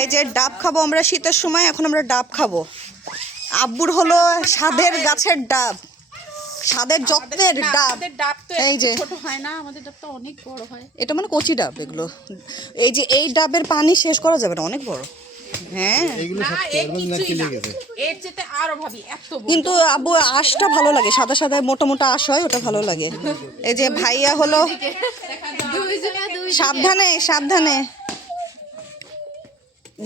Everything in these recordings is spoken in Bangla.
এই যে ডাব খাবো আমরা শীতের সময়, এখন আমরা ডাব খাবো। আব্বুর হলো স্বাদের গাছের ডাব, স্বাদের যত্নের ডাব। এই যে ছোট হয় না, আমাদের ডাব তো অনেক বড় হয়। এটা মানে কচি ডাব এগুলো। এই যে এই ডাবের পানি শেষ করা যাবে না, অনেক বড়। হ্যাঁ কিন্তু আব্বু আঁশটা ভালো লাগে, সাদা সাদা মোটা মোটা আঁশ হয়, ওটা ভালো লাগে। এই যে ভাইয়া হলো, সাবধানে সাবধানে,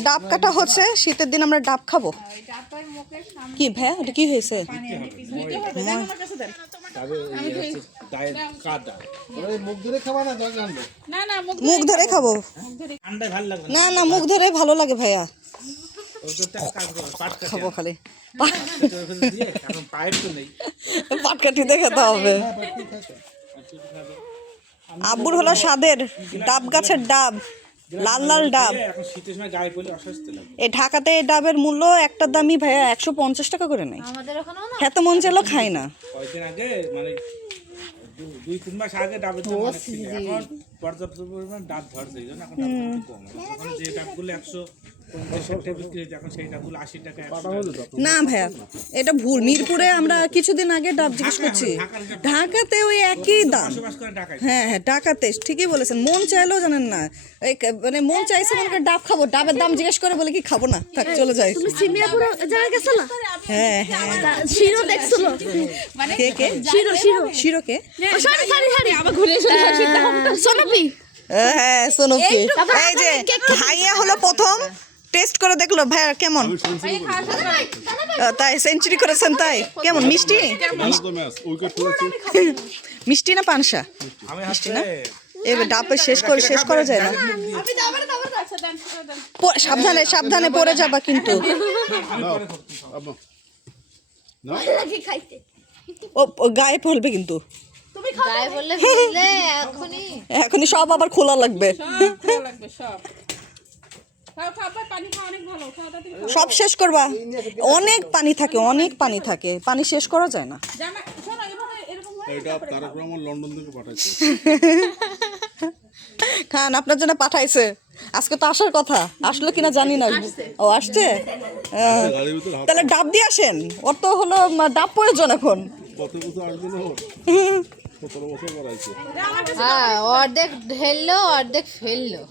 ডাব কাটা হচ্ছে। শীতের দিন আমরা ডাব খাবো। কি ভাইয়া ওটা কি হয়েছে? মুখ ধরে খাবো না, না মুখ ধরে ভালো লাগে ভাইয়া, খাবো খালি পাটকাঠি দেখে তো হবে। আব্বুর হলো স্বাদের ডাব গাছের ডাব, লাল লাল ডাব। এই ঢাকাতে এই ডাবের মূল্য একটা দামই ভাইয়া 150 টাকা করে নেয়। এত মন চাইলেও খাই না। দুই-তিন মাস আগে ডাবের দাম অনেক ছিল, এখন পর্যাপ্ত পরিমাণ ডাব ধরছে, এই জন্য এখন দাম একটু কম। এখন যে ডাবগুলো 150 টাকা বিক্রি হচ্ছে, এখন সেই ডাবগুলো 80 টাকা। না ভাইয়া এটা ভুল। মিরপুরে আমরা কিছুদিন আগে ডাব জিজ্ঞেস করছি, ঢাকাতে ওই একই দাম। হ্যাঁ হ্যাঁ ঢাকাতে ঠিকই বলেছেন, মন চাইলেও জানেন না, এই মানে মন চাইছে মনে করে ডাব খাবো, ডাবের দাম জিজ্ঞেস করে বলে কি খাবো না, থাক চলে যাই। তুমি সিমিয়াপুর জায়গা গেছলা? হ্যাঁ হ্যাঁ শিরো দেখছলো? মানে কে কে শিরো শিরো শিরো কে? সরি সরি সরি আবার ঘুরে এসে সোনপি। হ্যাঁ সোনপি। এই যে ভাইয়া হলো প্রথম টেস্ট করে দেখলো, ভাইয়া কেমন? তাই সেঞ্চুরি করেছেন তাই? কেমন মিষ্টি? মিষ্টি না পানসা? মিষ্টি না? এবার ডাবে শেষ করা যায় না। সাবধানে সাবধানে পড়ে যাবা কিন্তু। ও গায়ে পড়বে কিন্তু, এখনই সব আবার খোলা লাগবে। সব শেষ করবা? অনেক পানি থাকে, অনেক পানি থাকে, পানি শেষ করা যায় না। খান আপনার জন্য পাঠাইছে, আজকে তো আসার কথা, আসলো কিনা জানি না। ও আসছে, তাহলে ডাব দিয়ে আসেন, ওর তো হলো ডাব প্রয়োজন এখন। অর্ধেক ঢেললো অর্ধেক ফেললো।